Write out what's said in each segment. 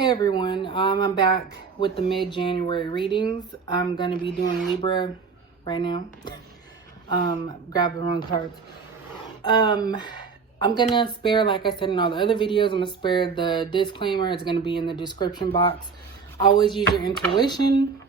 Hey everyone, I'm back with the mid-January readings. I'm going to be doing Libra right now. Grab the wrong cards. I'm going to spare, like I said in all the other videos, I'm going to spare the disclaimer. It's going to be in the description box. Always use your intuition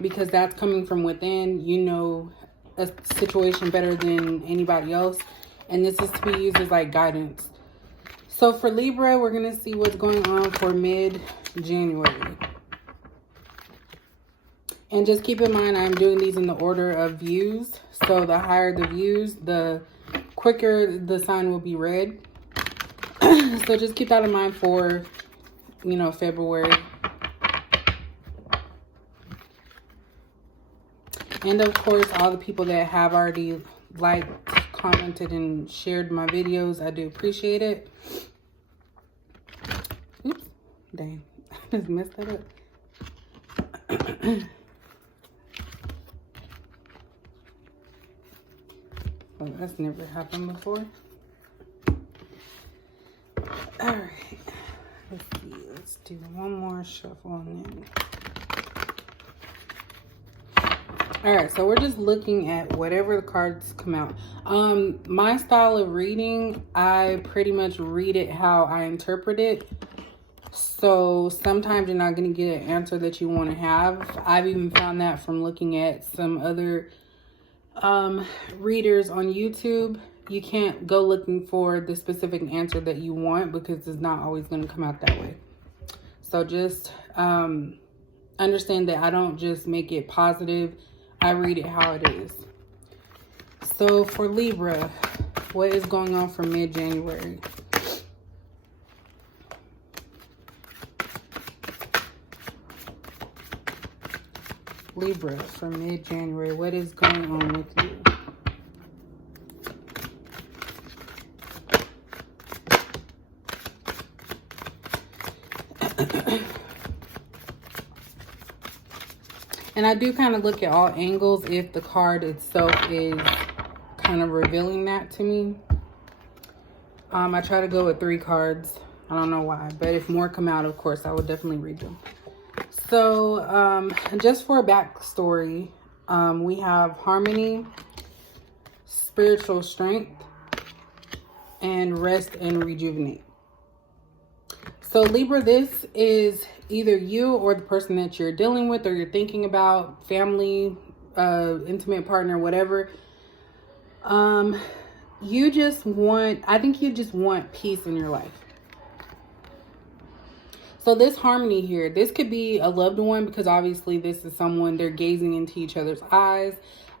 because that's coming from within. You know a situation better than anybody else. And this is to be used as like guidance. So for Libra, we're going to see what's going on for mid-January. And just keep in mind, I'm doing these in the order of views. So the higher the views, the quicker the sign will be read. So just keep that in mind for, February. And of course, all the people that have already liked, commented, and shared my videos, I do appreciate it. Oops, dang, I just messed that up. Well, that's never happened before. All right, let's see. Let's do one more shuffle and then. All right, so we're just looking at whatever the cards come out. My style of reading, I pretty much read it how I interpret it. So sometimes you're not going to get an answer that you want to have. I've even found that from looking at some other readers on YouTube. You can't go looking for the specific answer that you want because it's not always going to come out that way. So just understand that I don't just make it positive. I read it how it is. So for Libra, what is going on for mid-January? Libra for mid-January, what is going on with you? And I do kind of look at all angles if the card itself is kind of revealing that to me. I try to go with 3 cards. I don't know why, but if more come out, of course, I would definitely read them. So just for a backstory, we have harmony, spiritual strength, and rest and rejuvenate. So Libra, this is either you or the person that you're dealing with or you're thinking about, family, intimate partner, whatever. You just want, I think you just want peace in your life. So this harmony here, this could be a loved one because obviously this is someone, they're gazing into each other's eyes.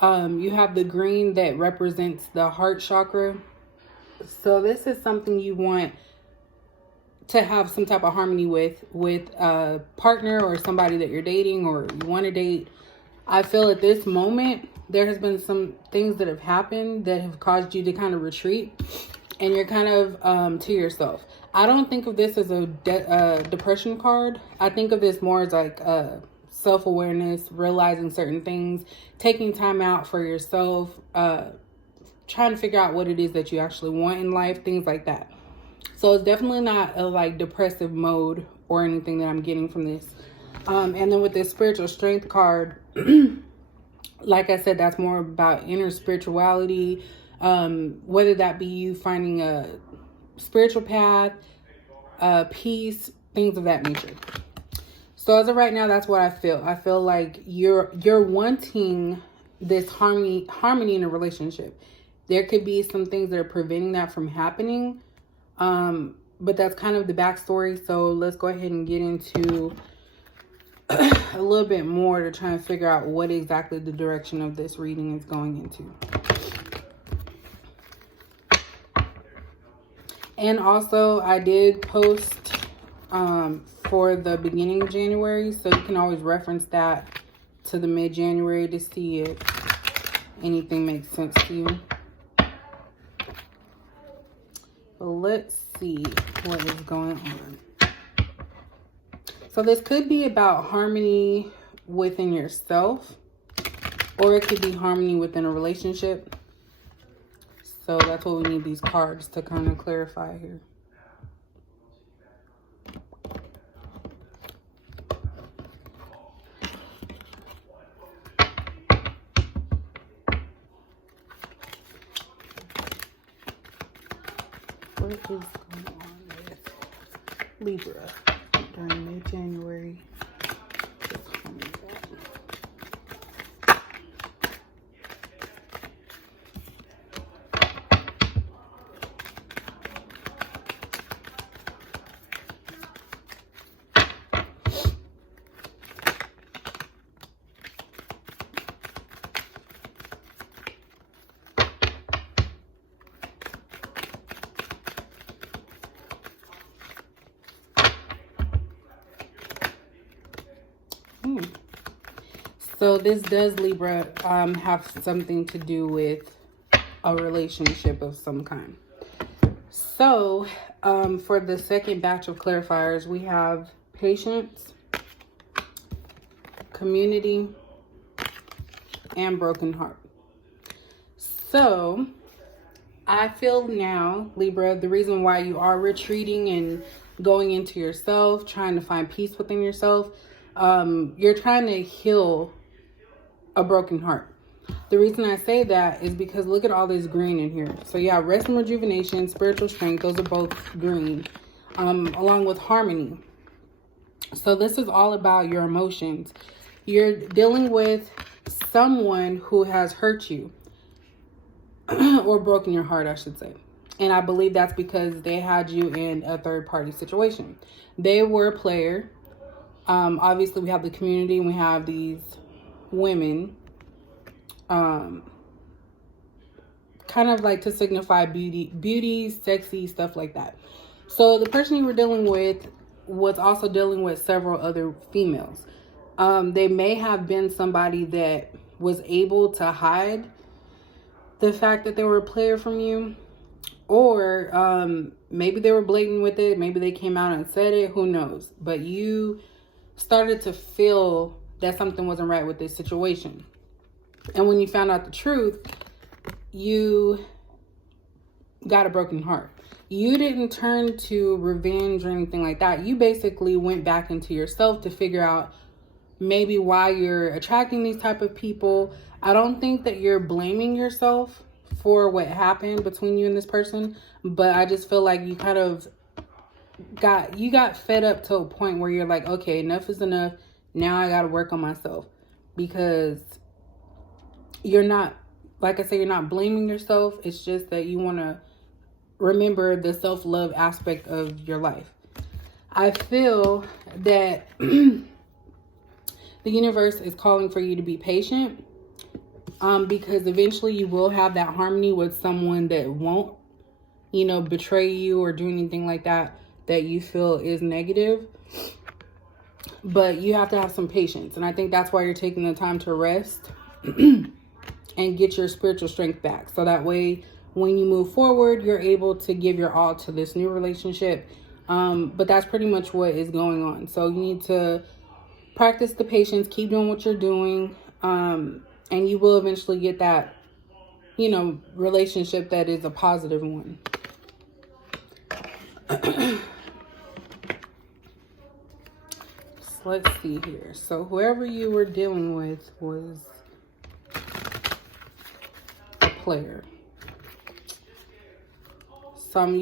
You have the green that represents the heart chakra. So this is something you want to have some type of harmony with a partner or somebody that you're dating or you want to date. I feel at this moment, there has been some things that have happened that have caused you to kind of retreat and you're kind of to yourself. I don't think of this as a depression card. I think of this more as like self-awareness, realizing certain things, taking time out for yourself, trying to figure out what it is that you actually want in life, things like that. So it's definitely not a like depressive mode or anything that I'm getting from this. And then with this spiritual strength card, like I said, that's more about inner spirituality, whether that be you finding a spiritual path, peace, things of that nature. So as of right now, that's what I feel. I feel like you're wanting this harmony in a relationship. There could be some things that are preventing that from happening. But that's kind of the backstory. So let's go ahead and get into a little bit more to try and figure out what exactly the direction of this reading is going into. And also I did post for the beginning of January, so you can always reference that to the mid-January to see if anything makes sense to you. But let's see what is going on. So this could be about harmony within yourself, or it could be harmony within a relationship. So that's what we need these cards to kind of clarify here. is going on with Libra during May, January. So this does, Libra, have something to do with a relationship of some kind. So for the second batch of clarifiers, we have patience, community, and broken heart. So I feel now, Libra, the reason why you are retreating and going into yourself, trying to find peace within yourself, you're trying to heal a broken heart. The reason I say that is because look at all this green in here. So yeah, rest and rejuvenation, spiritual strength, those are both green, along with harmony. So this is all about your emotions. You're dealing with someone who has hurt you or broken your heart, I should say. And I believe that's because they had you in a third party situation. They were a player. Obviously we have the community and we have these women, kind of like to signify beauty, sexy, stuff like that. So the person you were dealing with was also dealing with several other females. They may have been somebody that was able to hide the fact that they were a player from you, or maybe they were blatant with it. Maybe they came out and said it, who knows? But you started to feel that something wasn't right with this situation. And when you found out the truth, you got a broken heart. You didn't turn to revenge or anything like that. You basically went back into yourself to figure out maybe why you're attracting these type of people. I don't think that you're blaming yourself for what happened between you and this person, but I just feel like you kind of got fed up to a point where you're like, okay, enough is enough. Now I got to work on myself, because you're not, like I say, you're not blaming yourself. It's just that you want to remember the self-love aspect of your life. I feel that the universe is calling for you to be patient, because eventually you will have that harmony with someone that won't, betray you or do anything like that you feel is negative. But you have to have some patience. And I think that's why you're taking the time to rest and get your spiritual strength back. So that way, when you move forward, you're able to give your all to this new relationship. But that's pretty much what is going on. So you need to practice the patience, keep doing what you're doing. And you will eventually get that, relationship that is a positive one. Let's see here. So whoever you were dealing with was a player. So I'm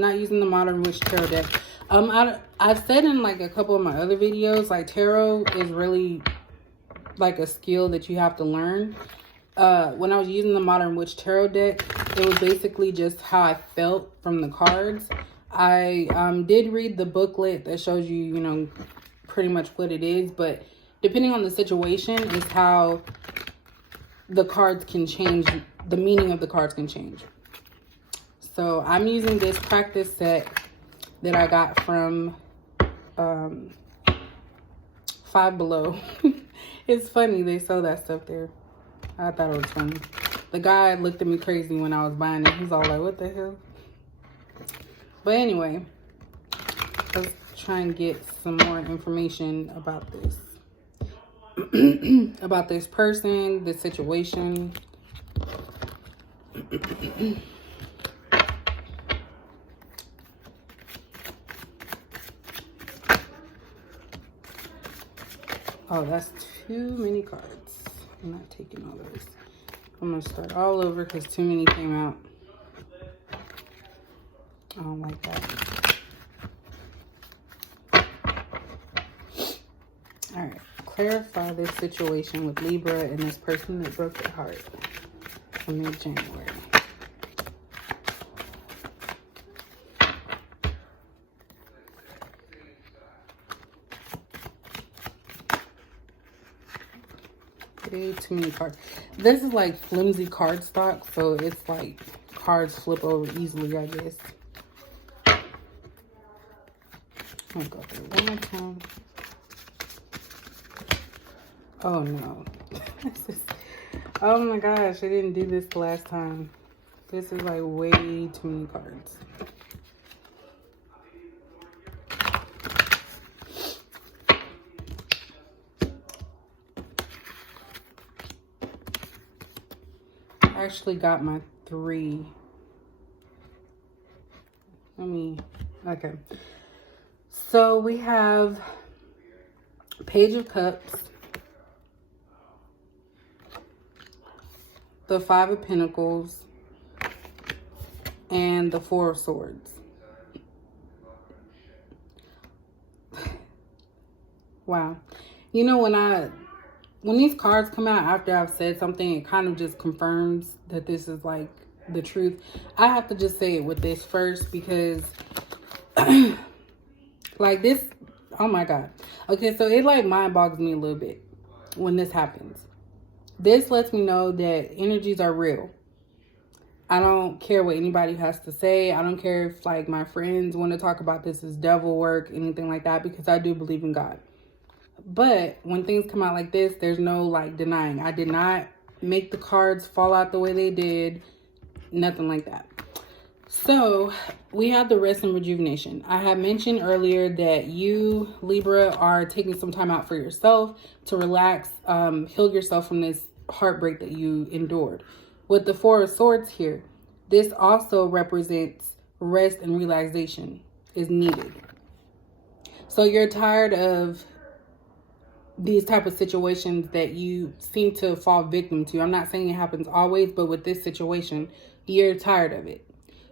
not using the Modern Witch Tarot deck. I've said in like a couple of my other videos, like tarot is really like a skill that you have to learn. When I was using the Modern Witch Tarot deck, it was basically just how I felt from the cards. I did read the booklet that shows you, pretty much what it is, but depending on the situation is how the cards can change, the meaning of the cards can change. So I'm using this practice set that I got from Five Below. It's funny, they sell that stuff there. I thought it was funny. The guy looked at me crazy when I was buying it. He's all like, what the hell? But anyway, let's try and get some more information about this. About this person, this situation. Oh, that's too many cards. I'm not taking all those. I'm going to start all over because too many came out. I don't like that. All right. Clarify this situation with Libra and this person that broke their heart for mid-January. Way too many cards. This is like flimsy card stock, so it's like cards flip over easily, I guess. I'll go through it one more time. Oh no. Oh my gosh, I didn't do this the last time. This is like way too many cards. I actually got my 3. Okay. So we have Page of Cups, the 5 of Pentacles, and the 4 of Swords. Wow. You know, when these cards come out after I've said something, it kind of just confirms that this is like the truth. I have to just say it with this first because like this, oh my God. Okay, so it like mind boggles me a little bit when this happens. This lets me know that energies are real. I don't care what anybody has to say. I don't care if like my friends want to talk about this as devil work, anything like that, because I do believe in God. But when things come out like this, there's no like denying. I did not make the cards fall out the way they did. Nothing like that. So we have the rest and rejuvenation. I had mentioned earlier that you, Libra, are taking some time out for yourself to relax, heal yourself from this heartbreak that you endured. With the 4 of Swords here, this also represents rest and relaxation is needed. So you're tired of these type of situations that you seem to fall victim to. I'm not saying it happens always, but with this situation, you're tired of it.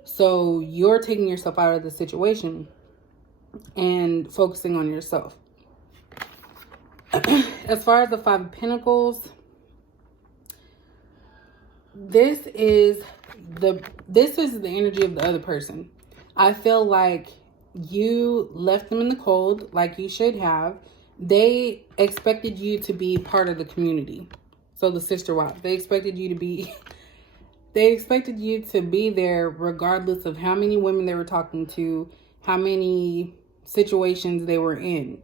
So you're taking yourself out of the situation and focusing on yourself. As far as the 5 of Pentacles, this is the energy of the other person. I feel like you left them in the cold, like you should have. They expected you to be part of the community. So the sister wives, they expected you to be there regardless of how many women they were talking to, how many situations they were in.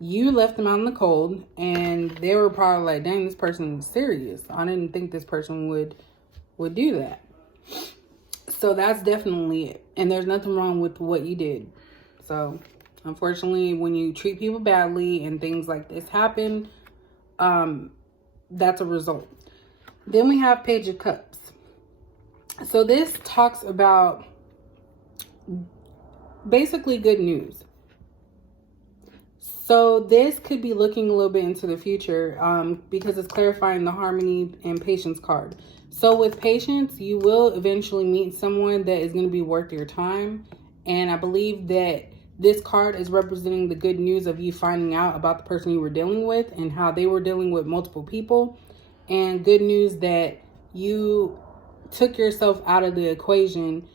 You left them out in the cold and they were probably like, dang, this person is serious. I didn't think this person would do that. So that's definitely it. And there's nothing wrong with what you did. So unfortunately, when you treat people badly and things like this happen, that's a result. Then we have Page of Cups. So this talks about basically good news. So this could be looking a little bit into the future because it's clarifying the harmony and patience card. So with patience, you will eventually meet someone that is going to be worth your time. And I believe that this card is representing the good news of you finding out about the person you were dealing with and how they were dealing with multiple people. And good news that you took yourself out of the equation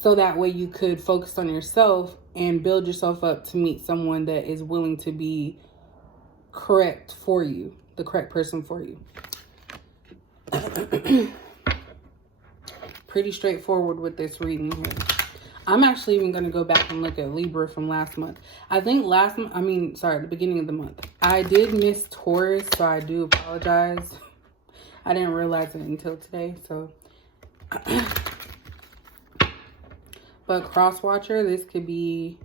so that way you could focus on yourself and build yourself up to meet someone that is willing to be correct for you, the correct person for you. Pretty straightforward with this reading here. I'm actually even going to go back and look at Libra from last month. I think the beginning of the month. I did miss Taurus, so I do apologize. I didn't realize it until today, so. But cross-watcher, this could be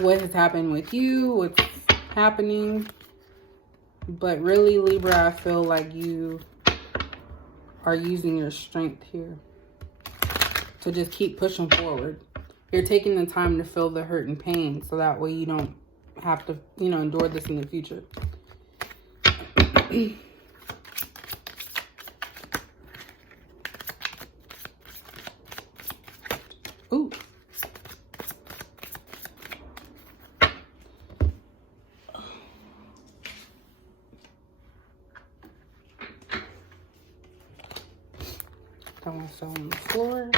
what has happened with you, what's happening. But really, Libra, I feel like you are using your strength here to just keep pushing forward. You're taking the time to feel the hurt and pain so that way you don't have to, endure this in the future. fell on the floor.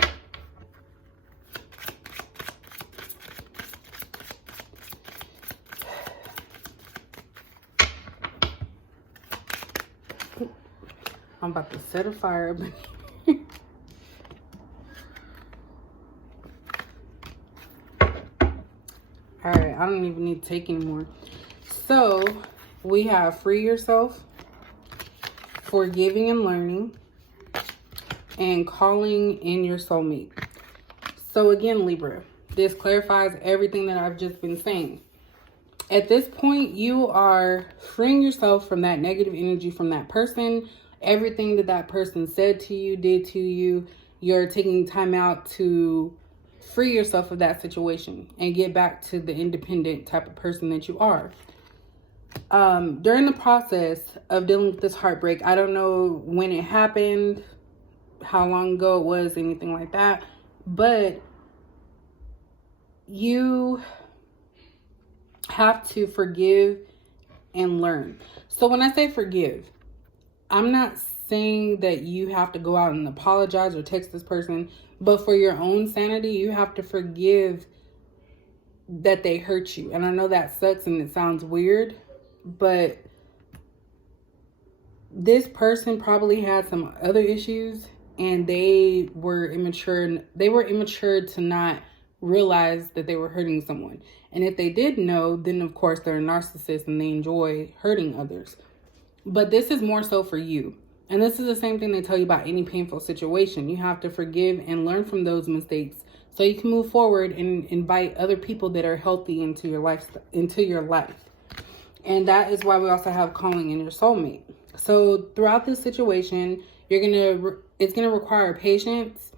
I'm about to set a fire. All right, I don't even need to take anymore. So we have free yourself, forgiving and learning, and calling in your soulmate. So again, Libra, this clarifies everything that I've just been saying. At this point, you are freeing yourself from that negative energy from that person. Everything that that person said to you, did to you, you're taking time out to free yourself of that situation and get back to the independent type of person that you are. During the process of dealing with this heartbreak, I don't know when it happened, how long ago it was, anything like that, but you have to forgive and learn. So when I say forgive, I'm not saying that you have to go out and apologize or text this person, but for your own sanity, you have to forgive that they hurt you. And I know that sucks and it sounds weird, but this person probably had some other issues and they were immature. They were immature to not realize that they were hurting someone. And if they did know, then of course they're a narcissist and they enjoy hurting others. But this is more so for you. And this is the same thing they tell you about any painful situation. You have to forgive and learn from those mistakes so you can move forward and invite other people that are healthy into your life. And that is why we also have calling in your soulmate. So throughout this situation, it's gonna require patience,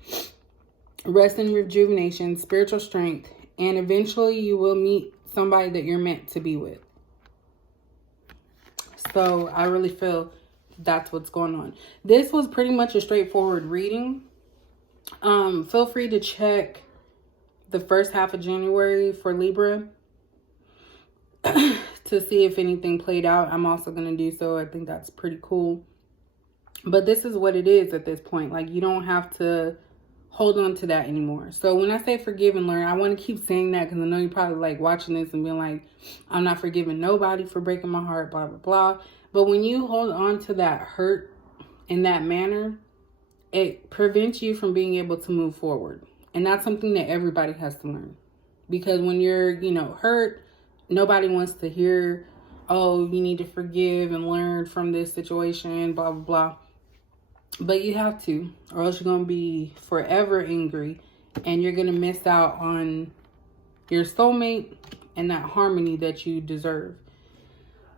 rest and rejuvenation, spiritual strength, and eventually you will meet somebody that you're meant to be with. So I really feel that's what's going on. This was pretty much a straightforward reading. Feel free to check the first half of January for Libra to see if anything played out. I'm also going to do so. I think that's pretty cool. But this is what it is at this point. Like, you don't have to hold on to that anymore. So when I say forgive and learn, I want to keep saying that because I know you're probably like watching this and being like, I'm not forgiving nobody for breaking my heart, blah, blah, blah. But when you hold on to that hurt in that manner, it prevents you from being able to move forward. And that's something that everybody has to learn. Because when you're, hurt, nobody wants to hear, oh, you need to forgive and learn from this situation, blah, blah, blah. But you have to, or else you're going to be forever angry and you're going to miss out on your soulmate and that harmony that you deserve.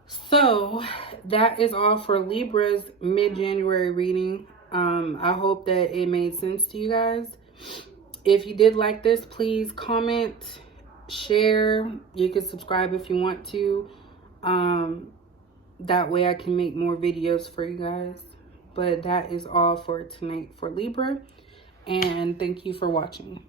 So that is all for Libra's mid-January reading. I hope that it made sense to you guys. If you did like this, please comment, share. You can subscribe if you want to. That way I can make more videos for you guys. But that is all for tonight for Libra. And thank you for watching.